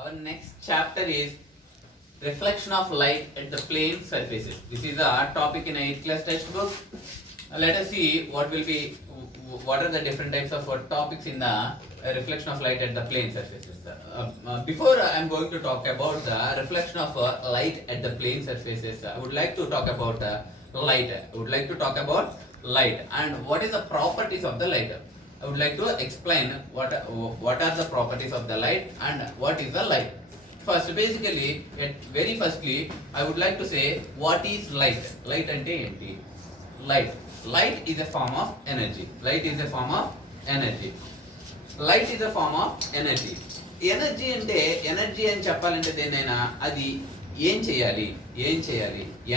Our next chapter is reflection of light at the plane surfaces. This is a topic in a 8th class textbook. Let us see what are the different types of topics in the reflection of light at the plane surfaces. Before I am going to talk about the reflection of light at the plane surfaces, I would like to talk about light. I would like to talk about light and what is the properties of the light. I would like to explain what are the properties of the light and what is the light. First, basically, very firstly, I would like to say what is light. Light ante enti? Light. Light is a form of energy. Light is a form of energy. Light is a form of energy. Energy అంటే energy అని చెప్పాలంటే దేనైనా అది ఏం చేయాలి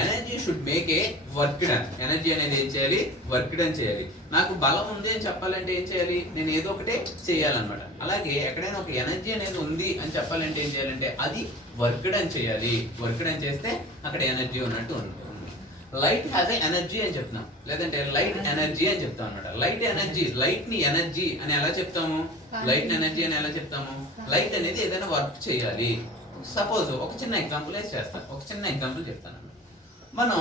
energy should make a work done. Energy అనేది ఏం చేయాలి? వర్క్ డన్ చేయాలి. నాకు బలం ఉంది అని చెప్పాలంటే ఏం చేయాలి? నేను ఏదో ఒకటే చేయాలన్నమాట. అలాగే ఎక్కడైనా ఒక ఎనర్జీ అనేది ఉంది అని చెప్పాలంటే ఏం చేయాలంటే అది వర్క్ డన్ చేయాలి. వర్క్ డన్ చేస్తే అక్కడ ఎనర్జీ ఉన్నట్టు ఉంటుంది. లైట్ హ్యాస్ ఎ ఎనర్జీ అని చెప్తున్నాం, లేదంటే లైట్ ఎనర్జీ అని చెప్తాం అనమాట. లైట్ ఎనర్జీ, లైట్ ని ఎనర్జీ అని ఎలా చెప్తాము? లైట్ ఎనర్జీ అని ఎలా చెప్తాము? లైట్ అనేది ఏదైనా వర్క్ చేయాలి. సపోజ్ ఒక చిన్న ఎగ్జాంపుల్ చేస్తాను, ఒక చిన్న ఎగ్జాంపుల్ చెప్తాను. మనం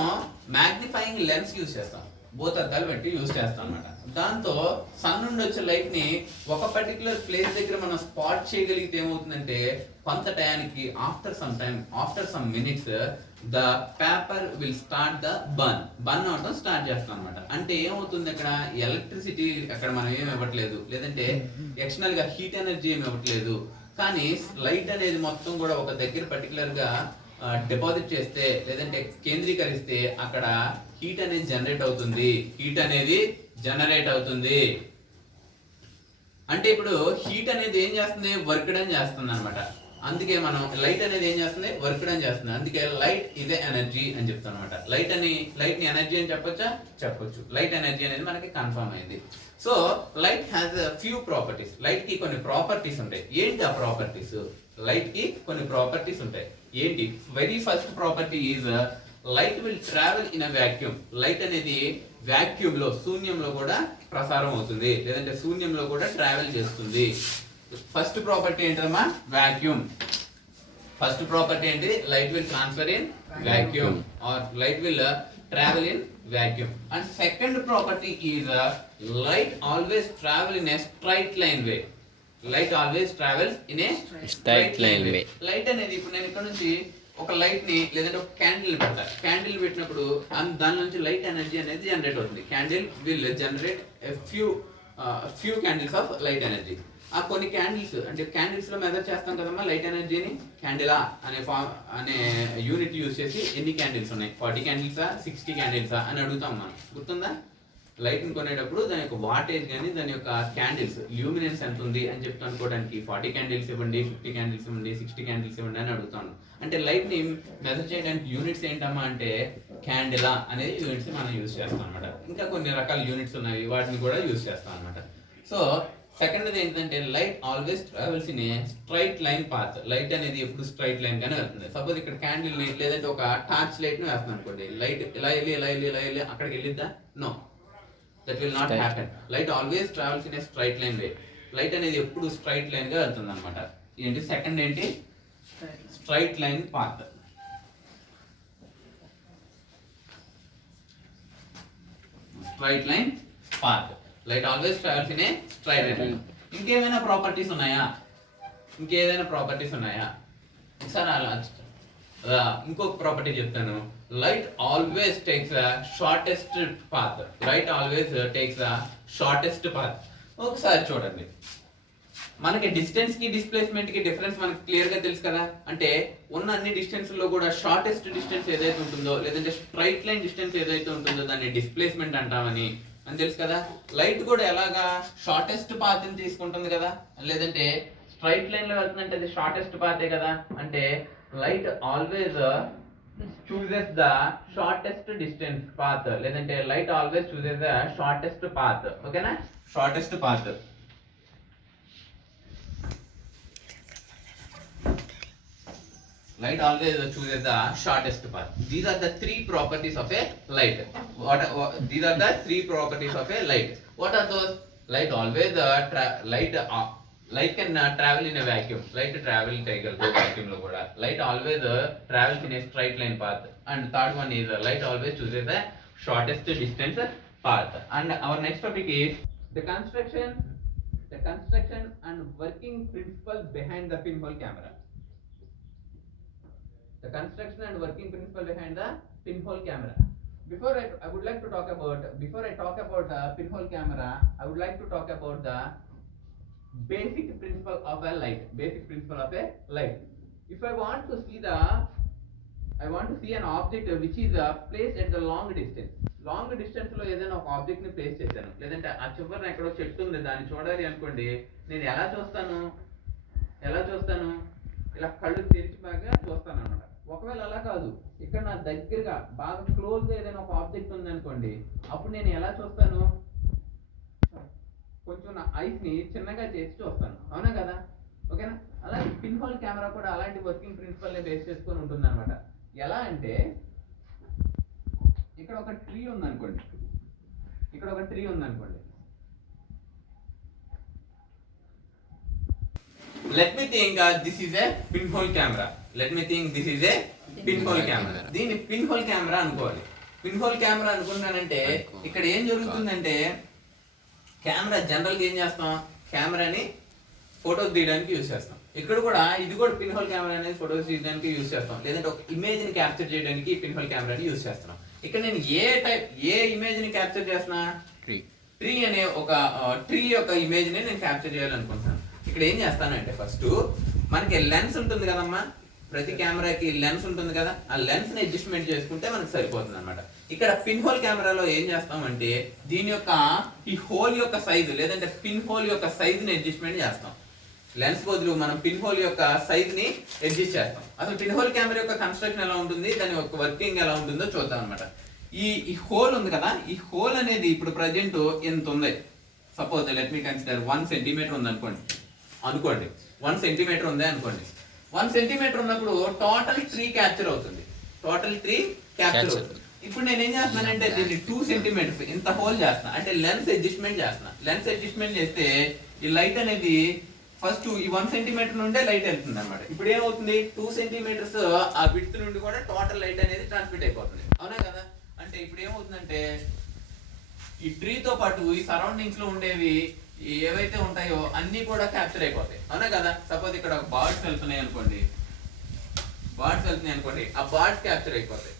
మ్యాగ్నిఫైయింగ్ లెన్స్ యూజ్ చేస్తాం, భూతద్దాలు పెట్టి యూజ్ చేస్తాం అనమాట. దాంతో సన్ నుండి వచ్చే లైట్ ని ఒక పర్టికులర్ ప్లేస్ దగ్గర మనం స్పాట్ చేయగలిగితే ఏమవుతుందంటే కొంత టయానికి after some minutes the paper will start the burn అవడం స్టార్ట్ చేస్తాం అనమాట. అంటే ఏమవుతుంది, అక్కడ ఎలక్ట్రిసిటీ అక్కడ మనం ఏమి ఇవ్వట్లేదు, లేదంటే ఎక్స్టర్నల్ గా హీట్ ఎనర్జీ ఏమి ఇవ్వట్లేదు. కానీ లైట్ అనేది మొత్తం కూడా ఒక దగ్గర పర్టికులర్ గా డిపాజిట్ చేస్తే, లేదంటే కేంద్రీకరిస్తే అక్కడ హీట్ అనేది జనరేట్ అవుతుంది. అంటే ఇప్పుడు హీట్ అనేది ఏం చేస్తుంది? వర్క్ డన్ చేస్తుంది అనమాట. అందుకే మనం లైట్ అనేది ఏం చేస్తుంది? వర్క్ డన్ చేస్తుంది. అందుకే లైట్ ఇదే ఎనర్జీ అని చెప్తాం అనమాట. లైట్ ని ఎనర్జీ అని చెప్పొచ్చు. లైట్ ఎనర్జీ అనేది మనకి కన్ఫర్మ్ అయింది. So light has few properties. Light కి కొన్ని ప్రాపర్టీస్ ఉంటాయి. ఏంటి ఆ ప్రాపర్టీస్? లైట్ కి కొన్ని ప్రాపర్టీస్ ఉంటాయి. ఏంటి? Very first property is light will travel in a vacuum. Light అనేది వాక్యూమ్ లో, శూన్యంలో కూడా ప్రసారం అవుతుంది, లేదంటే శూన్యంలో కూడా ట్రావెల్ చేస్తుంది. ఫస్ట్ ప్రాపర్టీ ఏంటమ్మా? వాక్యూమ్. ఫస్ట్ ప్రాపర్టీ ఏంటి? Light will transfer in vacuum or light will travel in vacuum. And second property is light always travel in a straight line way. Light always travels in a straight line way. Light అనేది ఇప్పుడు నేను ఇక్కడ నుంచి ఒక light ని లేదంటే ఒక candle పెడతా. క్యాండిల్ పెట్టినప్పుడు దాని నుంచి లైట్ ఎనర్జీ అనేది జనరేట్ అవుతుంది. Candle will generate few candles of light energy. ఆ కొన్ని క్యాండిల్స్, అంటే క్యాండిల్స్ లో మెజర్ చేస్తాం కదమ్మా లైట్ ఎనర్జీని. క్యాండిలా అనే యూనిట్ యూజ్ చేసి ఎన్ని క్యాండిల్స్ ఉన్నాయి, 40 క్యాండిల్సా 60 క్యాండిల్సా అని అడుగుతాం మనం. గుర్తుందా? లైట్ ని కొనేటప్పుడు దాని యొక్క వాటేజ్ కానీ దాని యొక్క క్యాండిల్స్ ల్యూమినెన్స్ ఎంత ఉంది అని చెప్పి అనుకోవడానికి 40 క్యాండిల్స్ ఇవ్వండి, 50 క్యాండిల్స్ ఇవ్వండి, 60 క్యాండిల్స్ ఇవ్వండి అని అడుగుతాను. అంటే లైట్ ని మెజర్ చేయడానికి యూనిట్స్ ఏంటమ్మా అంటే క్యాండిలా అనేది యూనిట్స్ మనం యూజ్ చేస్తాం అనమాట. ఇంకా కొన్ని రకాల యూనిట్స్ ఉన్నాయి, వాటిని కూడా యూజ్ చేస్తాం అనమాట. సో సెకండ్ ఏంటంటే light always travels in a straight line path. Light అనేది ఎప్పుడు స్ట్రైట్ లైన్ గానే వెళ్తుంది. సపోజ్ ఇక్కడ క్యాండిల్ ని లేదంటే ఒక టార్చ్ లైట్ ని వేస్తున్నాను అనుకోండి, లైట్ ఇలా వెళ్ళి అక్కడికి వెళ్ళిద్దా? No, that will not happen. Light always travels in a straight line way. Light అనేది ఎప్పుడు స్ట్రైట్ లైన్ గా వెళ్తుంది అనమాట. ఏంటి? సెకండ్ ఏంటి? Straight line path. Straight line path. Light always travels in a straight line. ఇంకేదైనా ప్రాపర్టీస్ ఉన్నాయా? ఒకసారి ఇంకొక ప్రాపర్టీ చెప్తాను. Light always takes a shortest path. ఒకసారి చూడండి, మనకి డిస్టెన్స్ కి డిస్ప్లేస్మెంట్ కి డిఫరెన్స్ మనకి క్లియర్ గా తెలుసు కదా. అంటే ఉన్న అన్ని డిస్టెన్స్ లో కూడా షార్టెస్ట్ డిస్టెన్స్ ఏదైతే ఉంటుందో, లేదంటే స్ట్రైట్ లైన్ డిస్టెన్స్ ఏదైతే ఉంటుందో దాన్ని డిస్ప్లేస్మెంట్ అంటామని అని తెలుసు కదా. లైట్ కూడా ఎలాగా షార్టెస్ట్ పాత్ ని తీసుకుంటుంది కదా, లేదంటే స్ట్రైట్ లైన్ లో వెళ్తుందంటే అది షార్టెస్ట్ పాతే కదా. అంటే light always chooses the shortest distance path, లేదంటే light always chooses the shortest path. ఓకేనా? Shortest path. Light always chooses the shortest path. These are the three properties of a light. These are the three properties of a light. What are those? Light always light can travel in a vacuum. Light travel చేయగలదు vacuum లో కూడా. Light always travels in a straight line path. And third one is light always chooses the shortest distance path. And our next topic is the construction and working principle behind the pinhole camera. The construction and working principle behind the pinhole camera. Before I would like to talk about pinhole camera, I would like to talk about the basic principle of a light. If I want to see an object which is placed at the long distance లో ఏదైనా ఒక object ని place చేశాను, లేదంటే ఆ చివరన ఎక్కడో చెట్టు ఉంది, దాన్ని చూడాలి అనుకోండి, నేను ఎలా చూస్తాను, ఇలా కళ్ళు తెరిచి బాగా చూస్తాను అనమాట. ఒకవేళ అలా కాదు, ఇక్కడ నా దగ్గరగా బాగా క్లోజ్ గా ఏదైనా ఒక ఆబ్జెక్ట్ ఉంది అనుకోండి, అప్పుడు నేను ఎలా చూస్తాను, కొంచెం నా ఐస్ ని చిన్నగా చేసి చూస్తాను, అవునా కదా? ఓకేనా? అలాగే పిన్ హోల్ కెమెరా కూడా అలాంటి వర్కింగ్ ప్రిన్సిపల్ ని బేస్ చేసుకొని ఉంటుంది అనమాట. ఎలా అంటే ఇక్కడ ఒక ట్రీ ఉందనుకోండి, let me think this is a pinhole camera. దీన్ని pinhole camera అనుకోవాలి. pinhole camera అనుకున్నానంటే ఇక్కడ ఏం జరుగుతుందంటే, కెమెరా జనరల్ గా ఏం చేస్తాం, కెమెరాని ఫోటోస్ తీయడానికి యూజ్ చేస్తాం. ఇక్కడ కూడా ఇది కూడా pinhole కెమెరా అనేది ఫోటోస్ తీయడానికి యూజ్ చేస్తాం, లేదంటే ఒక ఇమేజ్ ని క్యాప్చర్ చేయడానికి pinhole కెమెరాని యూజ్ చేస్తున్నాం. ఇక్కడ నేను ఏ ఇమేజ్ ని క్యాప్చర్ చేస్తున్నా, ట్రీ అనే ఒక ట్రీ యొక్క ఇమేజ్ ని నేను క్యాప్చర్ చేయాలనుకుంటున్నాను. ఇక్కడ ఏం చేస్తానంటే, ఫస్ట్ మనకి లెన్స్ ఉంటుంది కదమ్మా, ప్రతి కెమెరాకి లెన్స్ ఉంటుంది కదా, ఆ లెన్స్ ని అడ్జస్ట్మెంట్ చేసుకుంటే మనకు సరిపోతుంది అనమాట. ఇక్కడ పిన్ హోల్ కెమెరాలో ఏం చేస్తామంటే, దీని యొక్క ఈ హోల్ యొక్క సైజు లేదంటే పిన్ హోల్ యొక్క సైజుని అడ్జస్ట్మెంట్ చేస్తాం. లెన్స్ బదులు మనం పిన్ హోల్ యొక్క సైజ్ ని అడ్జస్ట్ చేస్తాం. అసలు పిన్ హోల్ కెమెరా యొక్క కన్స్ట్రక్షన్ ఎలా ఉంటుంది, దాని యొక్క వర్కింగ్ ఎలా ఉంటుందో చూద్దాం అనమాట. ఈ హోల్ ఉంది కదా, ఈ హోల్ అనేది ఇప్పుడు ప్రజెంట్ ఎంత ఉంది, suppose let me consider 1 centimetre ఉంది అనుకోండి. 1 సెంటీమీటర్ ఉంది అనుకోండి. 1 సెంటీమీటర్ ఉన్నప్పుడు టోటల్ ట్రీ క్యాప్చర్ అవుతుంది. ఇప్పుడు నేను ఏం చేస్తున్నానంటే, దీన్ని 2 సెంటీమీటర్స్ ఇంత హోల్ చేస్తున్నా, అంటే లెన్స్ అడ్జస్ట్మెంట్ చేస్తే ఈ లైట్ అనేది ఫస్ట్ ఈ 1 సెంటీమీటర్ నుండే లైట్ వెళ్తుంది అనమాట. ఇప్పుడు ఏమవుతుంది, 2 సెంటీమీటర్స్ ఆ విడ్త్ నుండి కూడా టోటల్ లైట్ అనేది ట్రాన్స్మిట్ అయిపోతుంది, అవునా కదా? అంటే ఇప్పుడు ఏమవుతుందంటే, ఈ ట్రీతో పాటు ఈ సరౌండింగ్స్ లో ఉండేవి ఏవైతే ఉంటాయో అన్ని కూడా క్యాప్చర్ అయిపోతాయి, అవునా కదా? సపోజ్ ఇక్కడ బర్డ్స్ వెళ్తున్నాయి అనుకోండి, ఆ బర్డ్స్ క్యాప్చర్ అయిపోతాయి.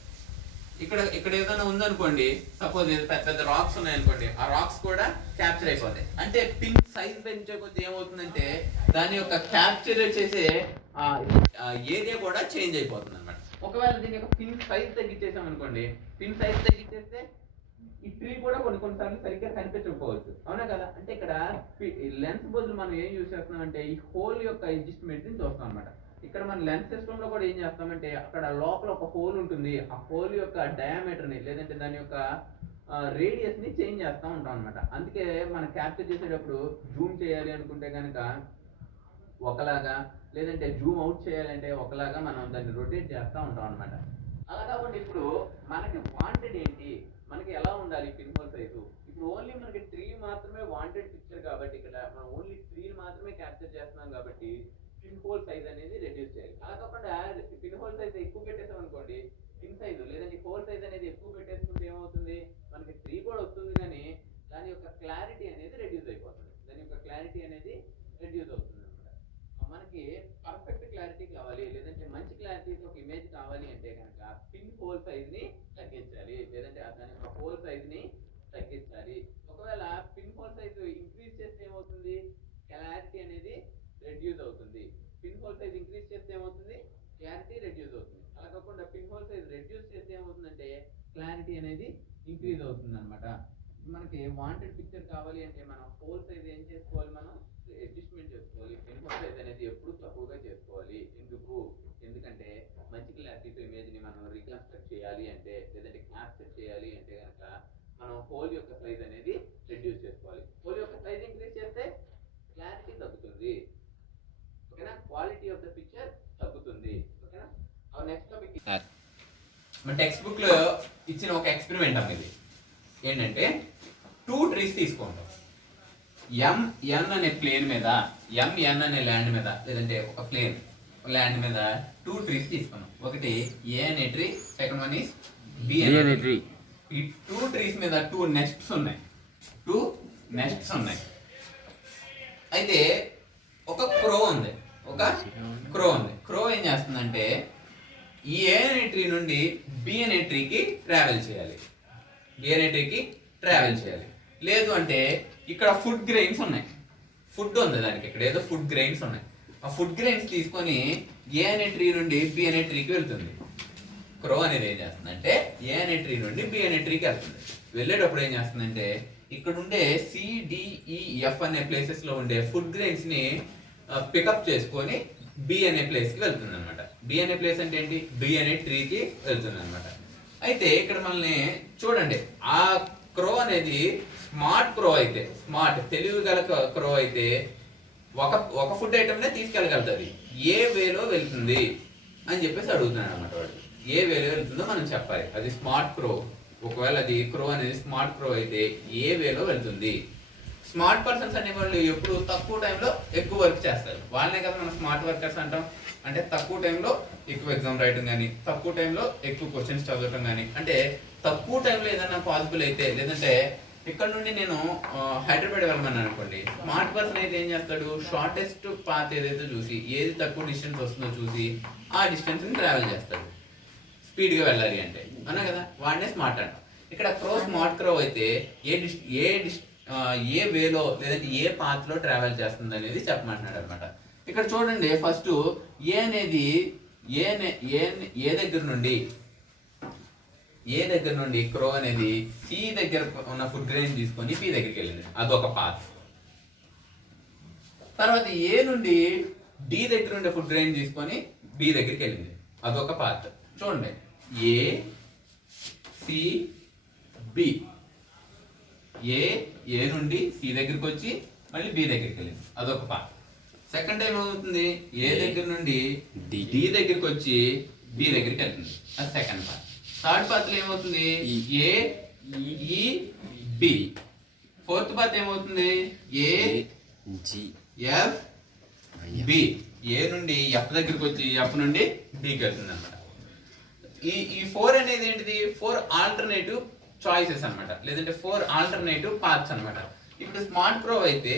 ఇక్కడ ఏదైనా ఉందనుకోండి, సపోజ్ పెద్ద రాక్స్ ఉన్నాయనుకోండి, ఆ రాక్స్ కూడా క్యాప్చర్ అయిపోతాయి. అంటే పిన్ సైజ్ పెంచే కొద్ది ఏమవుతుందంటే, దాని యొక్క క్యాప్చర్ చేసే ఏరియా కూడా చేంజ్ అయిపోతుంది అనమాట. ఒకవేళ దీని యొక్క పిన్ సైజ్ తగ్గించేసాం అనుకోండి, తగ్గించేస్తే ఈ ట్రీ కూడా కొన్నిసార్లు సరిగ్గా కనిపించకపోవచ్చు, అవునా కదా? అంటే ఇక్కడ లెన్స్ బదులు మనం ఏం యూజ్ చేస్తున్నాం అంటే, ఈ హోల్ యొక్క అడ్జస్ట్మెంట్ ని చూస్తాం అనమాట. ఇక్కడ మన లెన్స్ సిస్టమ్ లో కూడా ఏం చేస్తామంటే, అక్కడ లోపల ఒక హోల్ ఉంటుంది, ఆ హోల్ యొక్క డయామీటర్ ని లేదంటే దాని యొక్క రేడియస్ ని చేంజ్ చేస్తూ ఉంటాం అనమాట. అందుకే మనం క్యాప్చర్ చేసేటప్పుడు జూమ్ చేయాలి అనుకుంటే కనుక ఒకలాగా, లేదంటే జూమ్ అవుట్ చేయాలంటే ఒకలాగా మనం దాన్ని రొటేట్ చేస్తూ ఉంటాం అనమాట. అలా కాకుండా ఇప్పుడు మనకి వాంటెడ్ ఏంటి, మనకి ఎలా ఉండాలి పిన్ హోల్ సైజు. ఇప్పుడు ఓన్లీ మనకి ట్రీ మాత్రమే వాంటెడ్ పిక్చర్ కాబట్టి, ఇక్కడ మనం ఓన్లీ ట్రీ మాత్రమే క్యాప్చర్ చేస్తున్నాం కాబట్టి పిన్ హోల్ సైజ్ అనేది రెడ్యూస్ చేయాలి. అలా కాకుండా పిన్ హోల్ సైజ్ ఎక్కువ పెట్టేసాం అనుకోండి, పిన్ సైజు లేదంటే హోల్ సైజ్ అనేది ఎక్కువ పెట్టేసుకుంటే ఏమవుతుంది, మనకి ట్రీ కూడా వస్తుంది కానీ దాని యొక్క క్లారిటీ అనేది రెడ్యూస్ అవుతుంది అనమాట. మనకి పర్ఫెక్ట్ క్లారిటీ కావాలి, లేదంటే మంచి క్లారిటీతో ఒక ఇమేజ్ కావాలి అంటే కనుక పిన్ హోల్ సైజ్ ని తగ్గించాలి, లేదంటే దాని యొక్క హోల్ సైజ్ ని తగ్గించాలి. ఒకవేళ పిన్ హోల్ సైజ్ ఇంక్రీజ్ చేస్తే ఏమవుతుంది, క్లారిటీ అనేది రెడ్యూస్ అవుతుంది. పిన్ హోల్ సైజ్ ఇంక్రీజ్ చేస్తే ఏమవుతుంది, క్లారిటీ రెడ్యూస్ అవుతుంది. అలా కాకుండా పిన్ హోల్ సైజ్ రెడ్యూస్ చేస్తే ఏమవుతుందంటే క్లారిటీ అనేది ఇంక్రీజ్ అవుతుంది అనమాట. మనకి వాంటెడ్ పిక్చర్ కావాలి అంటే మనం హోల్ సైజ్ ఏం చేసుకోవాలి, మనం అడ్జస్ట్మెంట్ చేసుకోవాలి. పిన్ హోల్ సైజ్ అనేది ఎప్పుడు తక్కువగా చేసుకోవాలి. ఎందుకంటే మంచి క్లారిటీతో ఇమేజ్ ని మనం రీకన్స్ట్రక్ట్ చేయాలి అంటే, లేదంటే క్యాప్చర్ చేయాలి అంటే కనుక మనం హోల్ యొక్క సైజ్ అనేది రెడ్యూస్ చేసుకోవాలి. హోల్ యొక్క సైజ్ ఇంక్రీజ్ చేస్తే క్లారిటీ తగ్గుతుంది, ఓకేనా? క్వాలిటీ ఆఫ్ ద పిక్చర్ తగ్గుతుంది, ఓకేనా? నెక్స్ట్ టాపిక్ మన టెక్స్ట్ బుక్ లో ఇచ్చిన ఒక ఎక్స్పెరిమెంట్ అనేది ఏంటంటే, 2 ట్రీస్ తీసుకుంటాం. ఎన్ అనే ప్లేన్ మీద MN అనే ల్యాండ్ మీద లేదంటే ఒక ప్లేన్ ల్యాండ్ మీద 2 ట్రీస్ తీసుకున్నాం. ఒకటి ఏ అనే tree, second one is B అనే ట్రీ. ఈ 2 ట్రీస్ మీద 2 నెస్ట్స్ ఉన్నాయి. అయితే ఒక క్రో ఉంది. క్రో ఏం చేస్తుందంటే ఈ ఏ అనే ట్రీ నుండి బి అనే ట్రీకి ట్రావెల్ చేయాలి. లేదు అంటే ఇక్కడ ఫుడ్ గ్రెయిన్స్ ఉన్నాయి. ఫుడ్ ఉంది దానికి, ఇక్కడ ఏదో ఫుడ్ గ్రెయిన్స్ ఉన్నాయి. ఆ ఫుడ్ గ్రెయిన్స్ తీసుకొని ఏ అనే ట్రీ నుండి బి అనే ట్రీకి వెళ్తుంది. క్రో అనేది ఏం చేస్తుందంటే ఏ అనే ట్రీ నుండి బి అనే ట్రీకి వెళ్తుంది. వెళ్ళేటప్పుడు ఏం చేస్తుందంటే ఇక్కడ ఉండే CDEF అనే ప్లేసెస్ లో ఉండే ఫుడ్ గ్రెయిన్స్ ని పికప్ చేసుకొని బి అనే ప్లేస్ కి వెళ్తుంది అనమాట. బి అనే ప్లేస్ అంటే ఏంటి? బి అనే ట్రీకి వెళ్తుంది అనమాట. అయితే ఇక్కడ మనల్ని చూడండి, ఆ క్రో అనేది స్మార్ట్ క్రో అయితే, తెలివి గల క్రో అయితే ఒక ఫుడ్ ఐటమ్ నే తీసుకెళ్ళగలుగుతుంది. ఏ వేలో వెళ్తుంది అని చెప్పేసి అడుగుతున్నాడు అనమాట వాడు. ఏ వేలో వెళ్తుందో మనం చెప్పాలి. అది స్మార్ట్ క్రో. ఒకవేళ అది క్రో అనేది స్మార్ట్ క్రో అయితే ఏ వేలో వెళ్తుంది. స్మార్ట్ పర్సన్స్ అనే వాళ్ళు ఎప్పుడు తక్కువ టైంలో ఎక్కువ వర్క్ చేస్తారు. వాళ్ళనే కదా మనం స్మార్ట్ వర్కర్స్ అంటాం. అంటే తక్కువ టైంలో ఎక్కువ ఎగ్జామ్ రాయటం కానీ, తక్కువ టైంలో ఎక్కువ క్వశ్చన్స్ చదవటం కానీ, అంటే తక్కువ టైంలో ఏదైనా పాసిబుల్ అయితే, లేదంటే ఇక్కడ నుండి నేను హైదరాబాద్ వెళ్ళమన్నాను అనుకోండి, స్మార్ట్ పర్సన్ అయితే ఏం చేస్తాడు? షార్టెస్ట్ పాత్ ఏదైతే చూసి, ఏది తక్కువ డిస్టెన్స్ వస్తుందో చూసి ఆ డిస్టెన్స్ ని ట్రావెల్ చేస్తాడు స్పీడ్గా వెళ్ళాలి అంటే, అన్నా కదా, వాడినే స్మార్ట్ అంట. ఇక్కడ క్రో స్మార్ట్ క్రో అయితే ఏ వేలో లేదంటే ఏ పాత్ లో ట్రావెల్ చేస్తుంది అనేది చెప్పమంటున్నాడు అనమాట. ఇక్కడ చూడండి, ఫస్ట్ ఏ అనేది ఏ దగ్గర నుండి క్రో అనేది సి దగ్గర ఉన్న ఫుడ్ గ్రెయిన్ తీసుకొని పి దగ్గరికి వెళ్ళింది. అదొక పాత్. తర్వాత ఏ నుండి డి దగ్గర ఉండే ఫుడ్ గ్రెయిన్ తీసుకొని బి దగ్గరికి వెళ్ళింది. అదొక పాత్. చూడండి, ఏ సి బి. ఏ నుండి సి దగ్గరికి వచ్చి మళ్ళీ బి దగ్గరికి వెళ్ళింది. అదొక పాత్. సెకండ్ టైం ఏమవుతుంది? ఏ దగ్గర నుండి డి దగ్గరికి వచ్చి బి దగ్గరికి వెళ్తుంది. అది సెకండ్ పాత్. థర్డ్ పాత్ లో ఏమవుతుంది? ఏ ఈ బి. ఫోర్త్ పాత్ ఏమవుతుంది? ఏ జి ఎఫ్ బి. ఏ నుండి ఎఫ్ దగ్గరికి వచ్చి ఎఫ్ నుండి బికి వెళ్తుంది అనమాట. ఈ 4 అనేది ఏంటిది? 4 ఆల్టర్నేటివ్ చాయిసెస్ అనమాట, లేదంటే 4 ఆల్టర్నేటివ్ పాత్స్ అనమాట. ఇప్పుడు స్మార్ట్ క్రో అయితే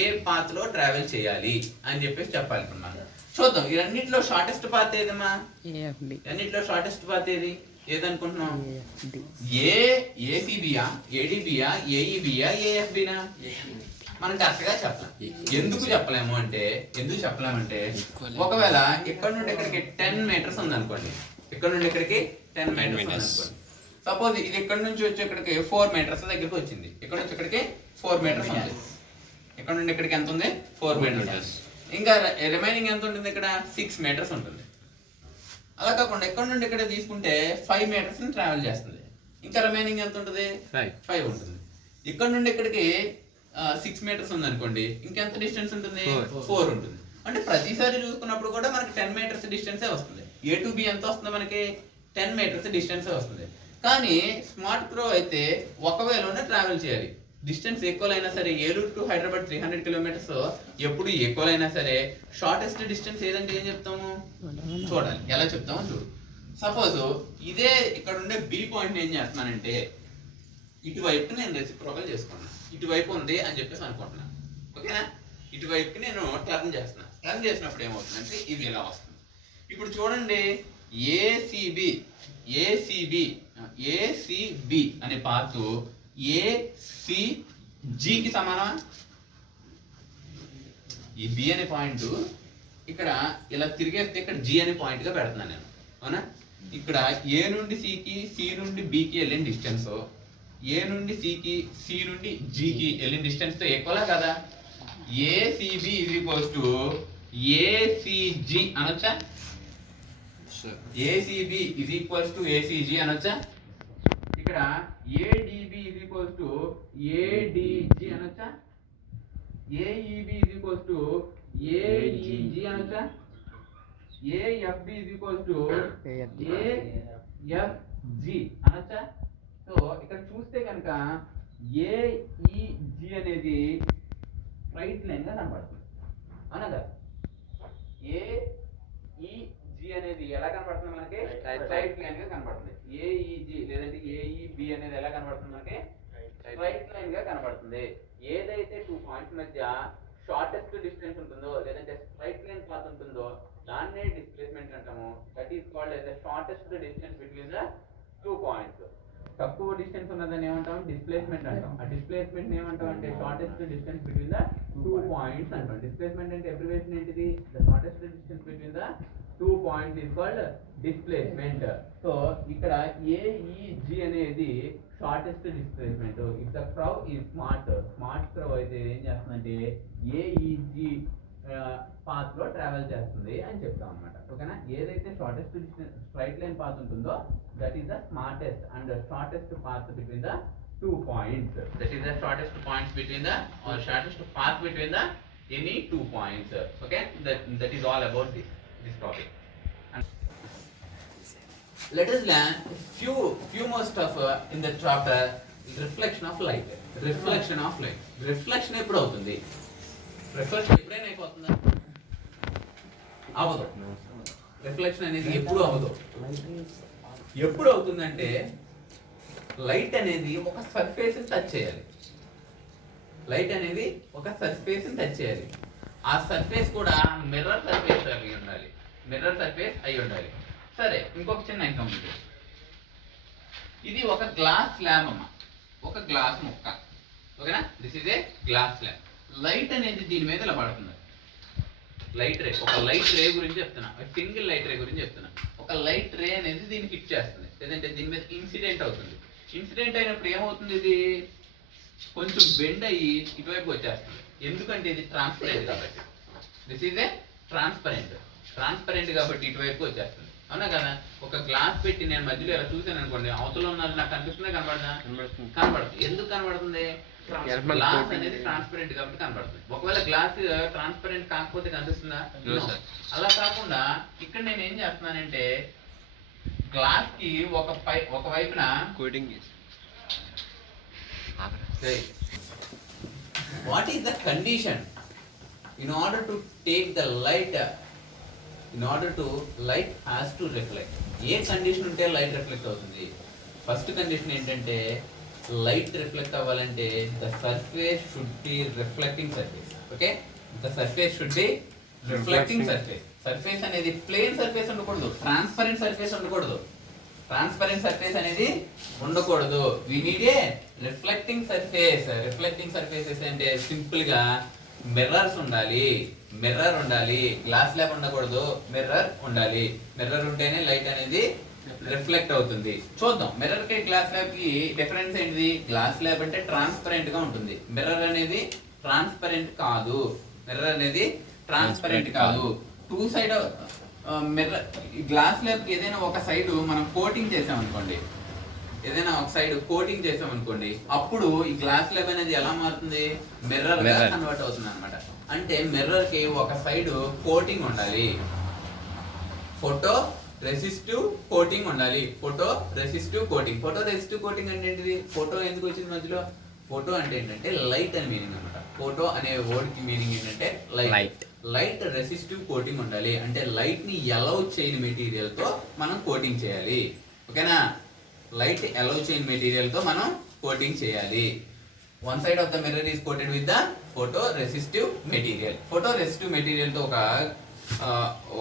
ఏ పాత్ లో ట్రావెల్ చేయాలి అని చెప్పేసి చెప్పాలి. మనం చూద్దాం. ఇవన్నిట్లో షార్టెస్ట్ పాత్ ఏదమ్మా? అన్నిట్లో షార్టెస్ట్ పాత్ ఏదనుకుంటున్నాం? ఏసీబియా, ఏడిబియా, ఏఈబియా, ఏఎఫ్బినా? మనం కరెక్ట్ గా చెప్పలేం. ఎందుకు చెప్పలేమంటే ఒకవేళ ఇక్కడ నుండి ఇక్కడికి 10 మీటర్స్ ఉంది అనుకోండి. ఇక్కడ నుండి ఇక్కడికి 10 మీటర్స్ ఉంది అనుకోండి. సపోజ్ ఇది ఇక్కడ నుంచి వచ్చి ఇక్కడికి 4 మీటర్స్ దగ్గరికి వచ్చింది. ఇక్కడ నుంచి ఇక్కడికి 4 మీటర్స్ ఉంది. ఇక్కడ నుండి ఇక్కడికి ఎంత ఉంది? 4 మీటర్స్. ఇంకా రిమైనింగ్ ఎంత ఉంటుంది? ఇక్కడ 6 మీటర్స్ ఉంటుంది. అలా కాకుండా ఇక్కడ నుండి ఇక్కడ తీసుకుంటే 5 మీటర్స్ ట్రావెల్ చేస్తుంది. ఇంకా రిమైనింగ్ ఎంత ఉంటుంది? 5 ఉంటుంది. ఇక్కడ నుండి ఇక్కడికి 6 మీటర్స్ ఉంది అనుకోండి, ఇంకెంత డిస్టెన్స్ ఉంటుంది? 4 ఉంటుంది. అంటే ప్రతిసారి చూసుకున్నప్పుడు కూడా మనకి 10 మీటర్స్ డిస్టెన్సే వస్తుంది. ఏ టు బి ఎంత వస్తుంది? మనకి 10 మీటర్స్ డిస్టెన్సే వస్తుంది. కానీ స్మార్ట్ క్రో అయితే ఒకవేళనే ట్రావెల్ చేయాలి. డిస్టెన్స్ ఈక్వల్ అయినా సరే, ఏలూరు టు హైదరాబాద్ 300 కిలోమీటర్స్ ఎప్పుడు ఈక్వల్ అయినా సరే, షార్టెస్ట్ డిస్టెన్స్ ఏదంటే ఏం చెప్తాము? చూడాలి. ఎలా చెప్తామో చూడు. సపోజ్ ఇదే ఇక్కడ ఉండే బి పాయింట్ ఏం చేస్తున్నానంటే, ఇటువైపుకి నేను రెసిప్రోకల్ చేసుకున్నాను. ఇటువైపు ఉంది అని చెప్పేసి అనుకుంటున్నాను. ఓకేనా? ఇటువైపుకి నేను టర్న్ చేస్తున్నాను. టర్న్ చేసినప్పుడు ఏమవుతుందంటే ఇది ఇలా వస్తుంది. ఇప్పుడు చూడండి, ఏసీబి అనే పాత్ ఏసీజీకి సమానమా? ఈ బి అనే పాయింట్ ఇక్కడ ఇలా తిరిగేస్తే ఇక్కడ జి అనే పాయింట్ గా పెడుతున్నాను నేను. అవునా? ఇక్కడ ఏ నుండి సికి, సి నుండి బికి వెళ్ళిన డిస్టెన్స్, ఏ నుండి సికి, సి నుండి జికి వెళ్ళిన డిస్టెన్స్ తో ఈక్వలా కదా? ACB is equals to ACG అనొచ్చా? ACB is equals to ACG అనొచ్చా? ఇక్కడ ADB is equals to ADG అనొచ్చా? AEB is equals to AEG అనొచ్చా? AFB is equals to AFG అనొచ్చా? సో ఇక్కడ చూస్తే కనుక ఏఈజి అనేది స్ట్రైట్ లైన్ గా కనబడుతుంది అనగా ఏఈజి అనేది ఎలా కనబడుతుంది మనకి స్ట్రైట్ లైన్ గా కనబడుతుంది ఏఈజి లేదంటే ఏఈబి అనేది ఎలా కనబడుతుంది మనకి స్ట్రైట్ లైన్ గా కనబడుతుంది ఏదైతే 2 పాయింట్స్ మధ్య షార్టెస్ట్ డిస్టెన్స్ ఉంటుందో లేదంటే స్ట్రైట్ లైన్ పాత్ ఉంటుందో దాన్నే డిస్ప్లేస్మెంట్ అంటాము that is called as the shortest distance between the 2 points తక్కువ డిస్టెన్స్ ఉన్నదని ఏమంటాం డిస్ప్లేస్మెంట్ అంటాం ఆ డిస్ప్లేస్మెంట్ ఏమంటాం అంటే shortest distance between the 2 points అంటాం డిస్ప్లేస్మెంట్ అంటే అబ్రివియేషన్ ఏంటిది the shortest distance between the 2 points is called displacement so ఇక్కడ ఏఈజి అనేది shortest displacement if the curve is smart curve అయితే ఏం చేస్తుందంటే ఏఈజి పాత్ లో ట్రావెల్ చేస్తుంది అని చెప్తాం అన్నమాట ఓకేనా ఏదైతే shortest distance straight line path ఉంటుందో that is the smartest and shortest path between the 2 points that is the shortest points between the or shortest path between the any 2 points okay that is all about this topic. And let us learn few more stuff in the chapter reflection of light. Reflection ఎప్పుడు అవుతుంది reflection ఎప్పుడైనా అయిపోతుందా అవదు reflection అనేది ఎప్పుడు అవదు ఎప్పుడు అవుతుందంటే లైట్ అనేది ఒక సర్ఫేస్ టచ్ చేయాలి ఆ సర్ఫేస్ కూడా మిర్రర్ సర్ఫేస్ అయి ఉండాలి సరే ఇంకొక చిన్న ఎగ్జాంపుల్ ఇది ఒక గ్లాస్ స్లాబ్ అమ్మ ఒక గ్లాస్ ముక్క ఓకేనా this is a glass slab light అనేది దీని మీద ఇలా పడుతుంది ఒక లైట్ రే గురించి చెప్తున్నా సింగిల్ లైట్ రే గురించి చెప్తున్నా ఒక లైట్ రే అనేది దీనికి హిట్ చేస్తుంది లేదంటే దీని మీద ఇన్సిడెంట్ అవుతుంది ఇన్సిడెంట్ అయినప్పుడు ఏమవుతుంది ఇది కొంచెం బెండ్ అయ్యి ఇటువైపు వచ్చేస్తుంది ఎందుకంటే ఇది ట్రాన్స్పరెంట్ కాబట్టి దిస్ ఈజ్ ఏ ట్రాన్స్పరెంట్ కాబట్టి ఇటువైపు వచ్చేస్తుంది అవునా కదా ఒక గ్లాస్ పెట్టి నేను మధ్యలో ఇలా చూసాను అనుకోండి అవతల ఉన్నది నాకు కనిపిస్తుందా కనబడుతుంది ఎందుకు కనబడుతుంది గ్లాస్ అనేది ట్రాన్స్పరెంట్ కాబట్టి కనబడుతుంది ఒకవేళ గ్లాస్ ట్రాన్స్పరెంట్ కాకపోతే కనిపిస్తుందా అలా కాకుండా ఇక్కడ నేను ఏం చేస్తున్నానంటే గ్లాస్ కి ఒక వైపున coating what is the condition in order to take the light light has to reflect ఏ కండిషన్ ఉంటే లైట్ రిఫ్లెక్ట్ అవుతుంది ఫస్ట్ కండిషన్ ఏంటంటే లైట్ రిఫ్లెక్ట్ అవ్వాలంటే the surface should be reflecting surface okay the surface should be reflecting surface అనేది plane surface ఉండకూడదు transparent surface అనేది ఉండకూడదు we need a reflecting surfaces అంటే సింపుల్ గా మిర్రర్ ఉండాలి గ్లాస్ ల్యాబ్ ఉండకూడదు మిర్రర్ ఉండాలి మిర్రర్ ఉంటేనే లైట్ అనేది రిఫ్లెక్ట్ అవుతుంది చూద్దాం మిర్రర్ కి గ్లాస్ ల్యాబ్ కి డిఫరెన్స్ ఏంటిది గ్లాస్ ల్యాబ్ అంటే ట్రాన్స్పరెంట్ గా ఉంటుంది మిర్రర్ అనేది ట్రాన్స్పరెంట్ కాదు two side mirror glass slab కి ఏదైనా ఒక సైడ్ మనం కోటింగ్ చేసాం అనుకోండి అప్పుడు ఈ గ్లాస్ ల్యాబ్ అనేది ఎలా మారుతుంది మిర్రర్ గా కన్వర్ట్ అవుతుంది అన్నమాట అంటే మిర్రర్ కి ఒక సైడ్ కోటింగ్ ఉండాలి ఫోటో రెసిస్టివ్ కోటింగ్ అంటే ఏంటిది ఫోటో ఎందుకు వచ్చింది మధ్యలో ఫోటో అంటే ఏంటంటే లైట్ అని మీనింగ్ అన్నమాట ఫోటో అనే వర్డ్ కి మీనింగ్ ఏంటంటే లైట్ రెసిస్టివ్ కోటింగ్ ఉండాలి అంటే లైట్ ని అలౌ చేయని మెటీరియల్ తో మనం కోటింగ్ చేయాలి ఓకేనా లైట్ అలౌ చేయని మెటీరియల్ తో మనం కోటింగ్ చేయాలి one side of the mirror is coated with the photo resistive material తో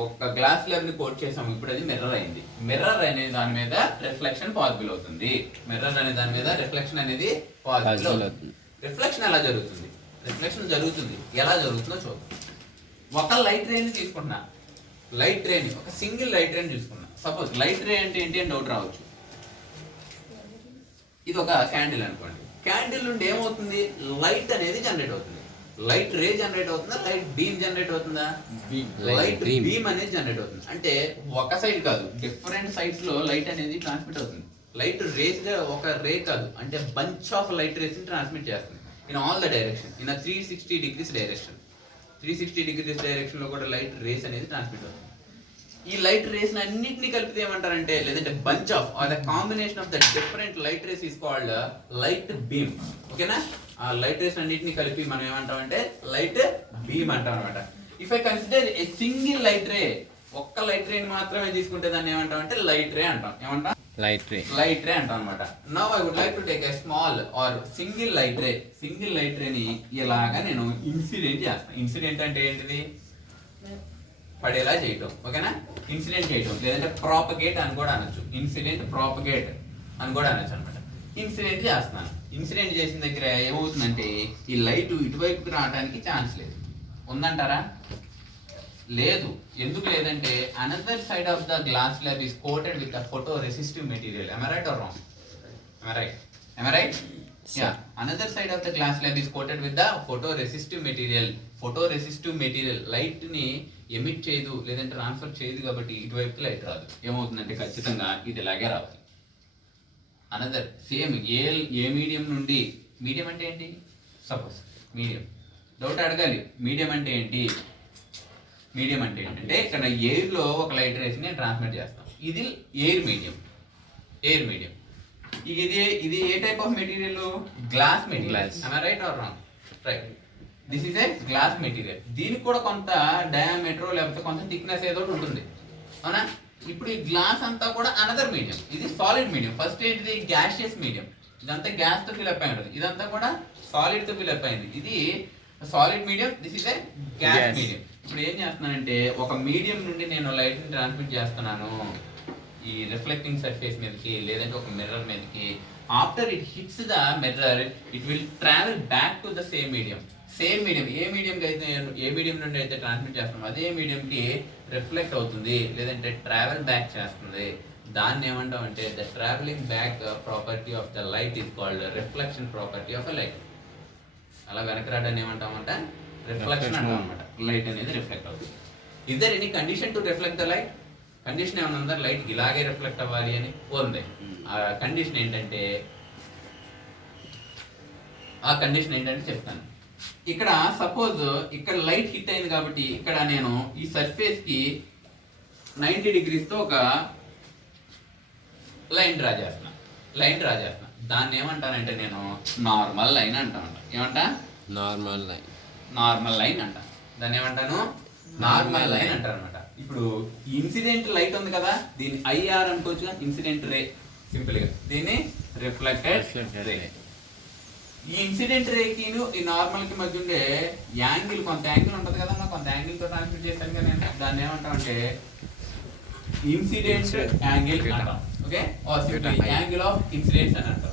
ఒక గ్లాస్ ల్యాబ్ ని కోట్ చేసాము ఇప్పుడు అది మిర్రర్ అయింది మిర్రర్ అనే దాని మీద రిఫ్లెక్షన్ పాసిబుల్ అవుతుంది రిఫ్లెక్షన్ ఎలా జరుగుతుంది ఎలా జరుగుతుందో చూద్దాం ఒక లైట్ రేని తీసుకుంటున్నా ఒక సింగిల్ లైట్ రేని తీసుకున్నా సపోజ్ లైట్ రే అంటే ఏంటి అని డౌట్ రావచ్చు ఇది ఒక క్యాండిల్ అనుకోండి క్యాండిల్ నుండి ఏమవుతుంది లైట్ అనేది జనరేట్ అవుతుంది లైట్ రే జనరేట్ అవుతుందా లైట్ బీమ్ జనరేట్ అవుతుందా లైట్ బీమ్ అనేది జనరేట్ అవుతుంది అంటే ఒక సైడ్ కాదు డిఫరెంట్ సైడ్స్ లో లైట్ అనేది ట్రాన్స్మిట్ అవుతుంది లైట్ రేస్ గా ఒక రే కాదు అంటే బంచ్ ఆఫ్ లైట్ రేస్ ని ట్రాన్స్మిట్ చేస్తుంది in all the direction in 360 degrees direction లో కూడా లైట్ రేస్ అనేది ట్రాన్స్మిట్ అవుతుంది ఈ లైట్ రేస్ అన్నిటిని కలిపితే ఏమంటారంటే లేదంటే bunch of or the combination of the different light rays is called light beam ఓకేనా ఆ లైట్ రేస్ అన్నిటిని కలిపి మనం ఏమంటామంటే లైట్ బీమ్ అంటాం అనమాట. If I consider a single light ray, ఒక్క లైట్ రేని మాత్రమే తీసుకుంటే దాన్ని ఏమంటామంటే లైట్ రే అంటాం. ఏమంటాం? లైట్ రే అంటాం అనమాట. Now I would like to take a small or single light రేని ఇలాగా నేను ఇన్సిడెంట్ చేస్తాను. ఇన్సిడెంట్ అంటే ఏంటిది? పడేలా చేయటం. ఓకేనా? ఇన్సిడెంట్ చేయటం, లేదంటే ప్రాపగేట్ అని కూడా అనొచ్చు. ఇన్సిడెంట్ ప్రాపగేట్ అని కూడా అనొచ్చు అనమాట. ఇన్సిడెంట్ చేస్తున్నాను. ఇన్సిడెంట్ చేసిన దగ్గర ఏమవుతుందంటే ఈ లైట్ ఇటువైపుకి రావడానికి ఛాన్స్ లేదు. ఉందంటారా? లేదు. ఎందుకు లేదంటే another side of the glass slab is coated with a photoresistive material. Am I right or wrong? Am I right? Yeah. Another side of the glass slab is coated with the photoresistive material. Photoresistive material light ని emit చేయదు, లేదంటే transfer చేయదు, కాబట్టి ఇటువైపుకి light రాదు. ఏమవుతుందంటే ఖచ్చితంగా ఇది ఇలాగే రావాలి. అనదర్ సేమ్ ఏ మీడియం నుండి, మీడియం అంటే ఏంటి? సపోజ్ మీడియం, డౌట్ అడగాలి. మీడియం అంటే ఏంటి? మీడియం అంటే ఏంటంటే ఇక్కడ ఎయిర్లో ఒక లైట్ రేస్ని ట్రాన్స్మిట్ చేస్తాం. ఇది ఎయిర్ మీడియం. ఇది ఏ type of material? Glass material. am I right or wrong? Right. This is a glass material. దీనికి కూడా కొంత డయామీటర్ లేకపోతే కొంత థిక్నెస్ ఏదో ఉంటుంది, అవునా? ఇప్పుడు ఈ గ్లాస్ అంతా కూడా అనదర్ మీడియం. ఇది సాలిడ్ మీడియం. ఫస్ట్ ఏంటిది? Gaseous medium. ఇదంతా గ్యాస్ తో ఫిల్అప్ అయి ఉంటుంది. ఇదంతా కూడా సాలిడ్ తో ఫిల్అప్ అయింది. ఇది solid medium, this is A gas medium. ఇప్పుడు ఏం చేస్తున్నానంటే ఒక మీడియం నుండి నేను లైట్ ని ట్రాన్స్మిట్ చేస్తున్నాను ఈ రిఫ్లెక్టింగ్ సర్ఫేస్ మీదకి, లేదంటే ఒక మిర్రర్ మీదకి. After it hits the mirror, it will travel back to the same medium. A medium నుండి అయితే ట్రాన్స్మిట్ చేస్తున్నాం అదే మీడియం కి రిఫ్లెక్ట్ అవుతుంది, లేదంటే ట్రావెల్ బ్యాక్ చేస్తుంది. దాన్ని ఏమంటాం అంటే the travelling back property of the light is called reflection property of a light. అలా వెనక రావడాన్ని ఏమంటామంటే రిఫ్లెక్షన్ అంటాం అనమాట. లైట్ అనేది రిఫ్లెక్ట్ అవుతుంది. Is there any condition to reflect the light? Condition ఏమైనా ఉందా లైట్ ఇలాగే రిఫ్లెక్ట్ అవ్వాలి అని? ఉంది. ఆ కండిషన్ ఏంటంటే చెప్తాను. ఇక్కడ సపోజ్ ఇక్కడ లైట్ హిట్ అయింది కాబట్టి ఇక్కడ నేను ఈ సర్ఫేస్ కి 90 degrees తో ఒక లైన్ డ్రా చేస్తున్నా. దాన్ని ఏమంటానంటే నేను నార్మల్ లైన్ అంటాను. ఏమంటా? నార్మల్ లైన్ అంట. దాన్ని ఏమంటాను? నార్మల్ లైన్ అంటారు అనమాట. ఇప్పుడు ఇన్సిడెంట్ లైట్ ఉంది కదా, దీన్ని ఐఆర్ అనుకోవచ్చు. ఇన్సిడెంట్ రే, సింపుల్ గా దీన్ని రిఫ్లెక్టెడ్ రే. ఈ ఇన్సిడెంట్ రేకి ఈ నార్మల్ కి మధ్య ఉండే యాంగిల్, కొంత యాంగిల్ ఉంటుంది కదా, కొంత యాంగిల్ తో ట్రాన్స్మిట్ చేశాను కదా నేను. దాన్ని ఏమంటామంటే ఇన్సిడెంట్ యాంగిల్ అంటాం. ఓకే, యాంగిల్ ఆఫ్ ఇన్సిడెన్స్ అని అంటాం.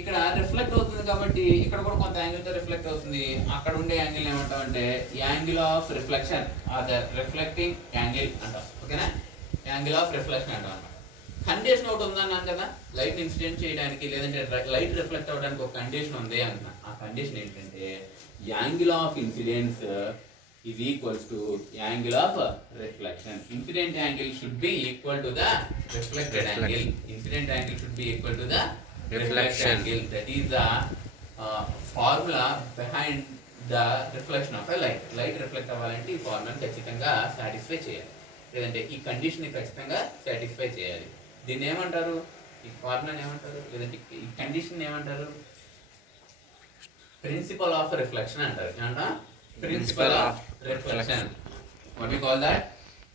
ఇక్కడ రిఫ్లెక్ట్ అవుతుంది కాబట్టి ఇక్కడ కూడా కొంత యాంగిల్ తో రిఫ్లెక్ట్ అవుతుంది. అక్కడ ఉండే యాంగిల్ ఏమంటామంటే angle of reflection or the reflecting angle అంటాం. ఓకేనా? యాంగిల్ ఆఫ్ రిఫ్లెక్షన్ అంటాం. కండిషన్ ఒకటి ఉందన్నాను కదా, లైట్ ఇన్సిడెంట్ చేయడానికి లేదంటే లైట్ రిఫ్లెక్ట్ అవ్వడానికి ఒక కండిషన్ ఉంది అంటున్నా. ఆ కండిషన్ ఏంటంటే angle of incidence is equals to angle of reflection. Incident angle should be equal to the reflected angle. Incident angle should be equal to the reflection angle. That is the formula behind the reflection of a light. Light reflect అవ్వాలంటే ఈ formula ఖచ్చితంగా satisfy చేయాలి, లేదంటే ఈ condition ఖచ్చితంగా satisfy చేయాలి. దీన్ని ఏమంటారు? ఈ ఫార్ములా ఏమంటారు, లేదంటే ఈ కండిషన్ ఏమంటారు? ప్రిన్సిపల్ ఆఫ్ రిఫ్లెక్షన్ అంటారు. ఏమంటా? Principle of reflection. What we call that?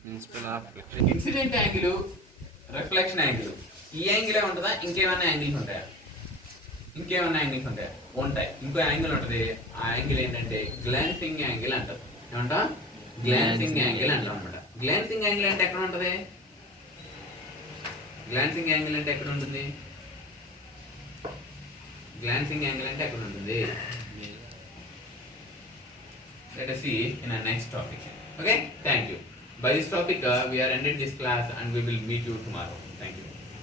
Principle of reflection. Incident angle, reflection angle. ఈ యాంగిల్ ఉంటుందా? ఇంకేమైనా యాంగిల్స్ ఉంటాయా? ఉంటాయి. ఇంకో యాంగిల్ ఉంటుంది. ఆ యాంగిల్ ఏంటంటే గ్లాన్సింగ్ యాంగిల్ అంటారు. ఏమంటా? గ్లాన్సింగ్ యాంగిల్ అంటాం అనమాట. గ్లాన్సింగ్ యాంగిల్ అంటే ఎక్కడ ఉంటుంది? గ్లాన్సింగ్ యాంగిల్ అంటే ఎక్కడ ఉంటుంది? Let us see in our next topic. Okay, thank you. By this topic, we are ended this class and we will meet you tomorrow.